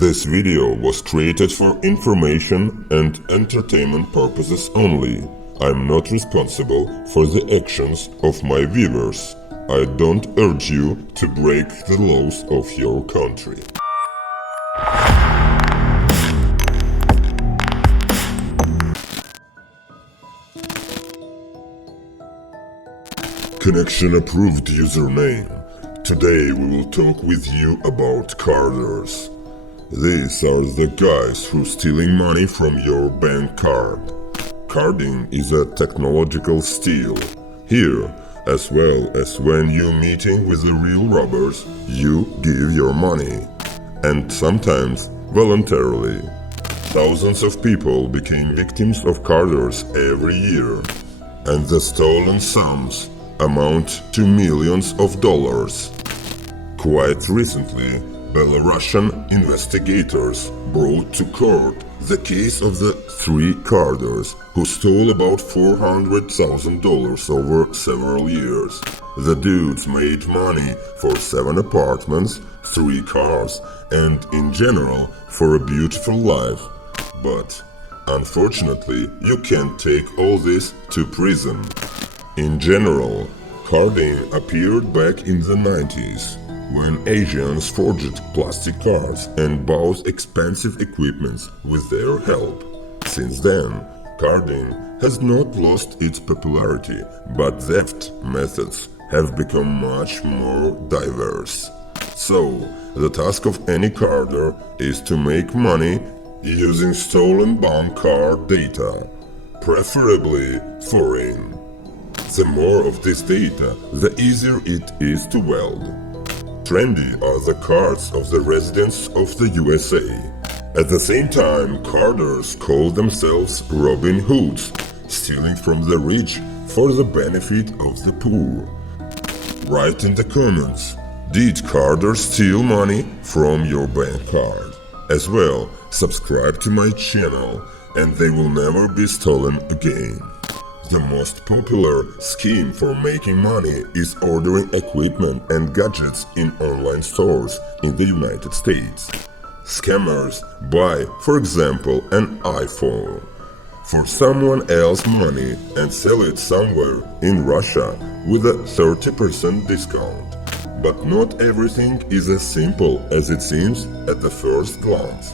This video was created for information and entertainment purposes only. I'm not responsible for the actions of my viewers. I don't urge you to break the laws of your country. Connection approved username. Today we will talk with you about carders. These are the guys who stealing money from your bank card. Carding is a technological steal. Here, as well as when you're meeting with the real robbers, you give your money. And sometimes voluntarily. Thousands of people became victims of carders every year. And the stolen sums amount to millions of dollars. Quite recently, Belarusian investigators brought to court the case of the three carders who stole about $400,000 over several years. The dudes made money for 7 apartments, 3 cars, and in general for a beautiful life. But unfortunately, you can't take all this to prison. In general, carding appeared back in the 90s, when Asians forged plastic cards and bought expensive equipment with their help. Since then, carding has not lost its popularity, but theft methods have become much more diverse. So, the task of any carder is to make money using stolen bank card data, preferably foreign. The more of this data, the easier it is to weld. Trendy are the cards of the residents of the USA. At the same time, carders call themselves Robin Hoods, stealing from the rich for the benefit of the poor. Write in the comments, did carders steal money from your bank card? As well, subscribe to my channel and they will never be stolen again. The most popular scheme for making money is ordering equipment and gadgets in online stores in the United States. Scammers buy, for example, an iPhone for someone else's money and sell it somewhere in Russia with a 30% discount. But not everything is as simple as it seems at the first glance.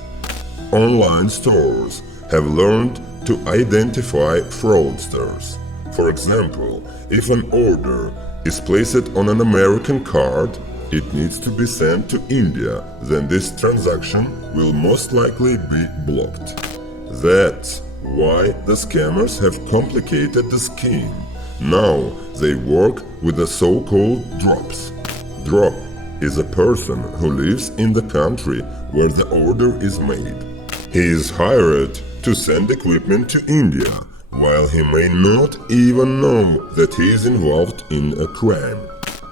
Online stores have learned to identify fraudsters. For example, if an order is placed on an American card, it needs to be sent to India, then this transaction will most likely be blocked. That's why the scammers have complicated the scheme. Now they work with the so-called drops. Drop is a person who lives in the country where the order is made. He is hired to send equipment to India, while he may not even know that he is involved in a crime.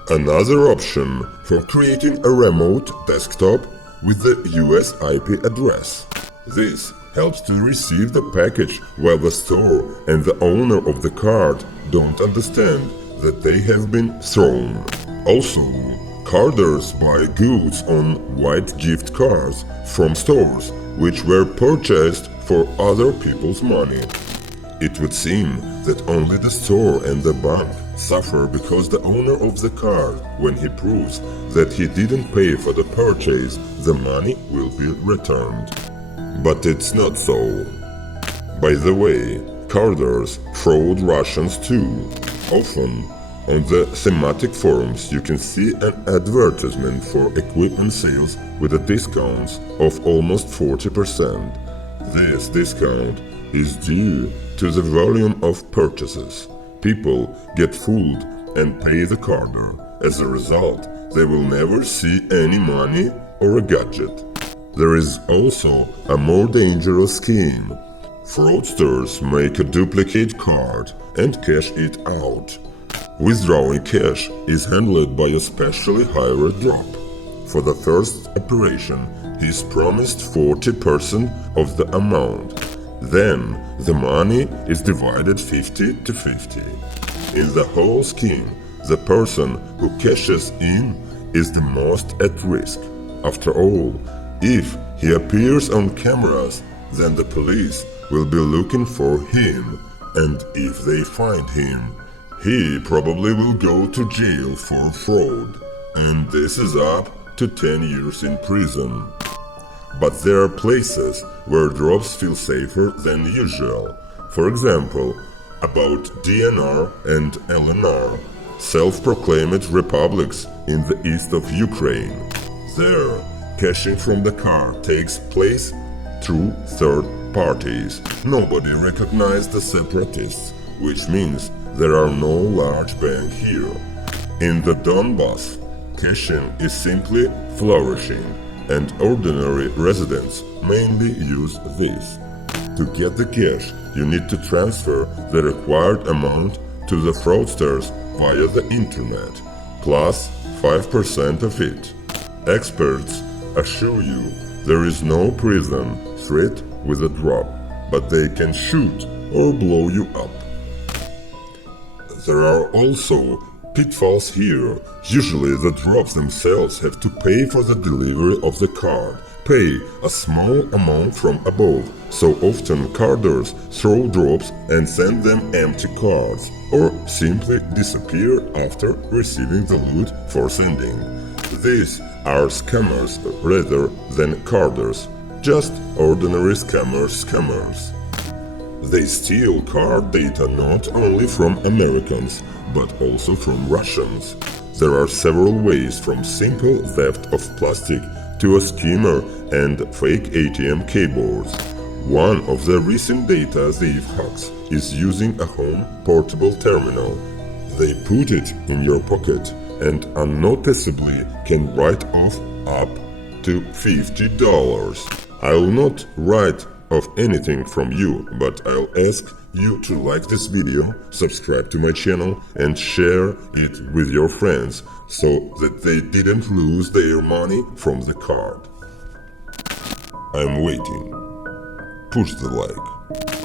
Another option for creating a remote desktop with the US IP address. This helps to receive the package while the store and the owner of the card don't understand that they have been thrown. Also, carders buy goods on white gift cards from stores which were purchased for other people's money. It would seem that only the store and the bank suffer because the owner of the card, when he proves that he didn't pay for the purchase, the money will be returned. But it's not so. By the way, carders fraud Russians too. Often, on the thematic forums you can see an advertisement for equipment sales with a discount of almost 40%. This discount is due to the volume of purchases. People get fooled and pay the carder. As a result, they will never see any money or a gadget. There is also a more dangerous scheme. Fraudsters make a duplicate card and cash it out. Withdrawing cash is handled by a specially hired drop. For the first operation, he is promised 40% of the amount. Then, the money is divided 50-50. In the whole scheme, the person who cashes in is the most at risk. After all, if He appears on cameras, then the police will be looking for him, and if they find him, he probably will go to jail for fraud, and this is up to 10 years in prison. But there are places where drops feel safer than usual. For example, about DNR and LNR, self-proclaimed republics in the east of Ukraine. There, cashing from the car takes place through third parties. Nobody recognizes the separatists, which means there are no large banks here. In the Donbass, cashing is simply flourishing, and ordinary residents mainly use this. To get the cash, you need to transfer the required amount to the fraudsters via the internet, plus 5% of it. Experts assure you there is no prison threat with a drop, but they can shoot or blow you up. There are also pitfalls here. Usually the drops themselves have to pay for the delivery of the card, pay a small amount from above, so often carders throw drops and send them empty cards, or simply disappear after receiving the loot for sending. These are scammers rather than carders, just ordinary scammers. They steal card data not only from Americans, but also from Russians. There are several ways, from simple theft of plastic to a skimmer and fake ATM keyboards. One of the recent data thief hacks is using a home portable terminal. They put it in your pocket and unnoticeably can write off up to $50. I'll not write off anything from you, but I'll ask you to like this video, subscribe to my channel and share it with your friends so that they didn't lose their money from the card. I'm waiting. Push the like.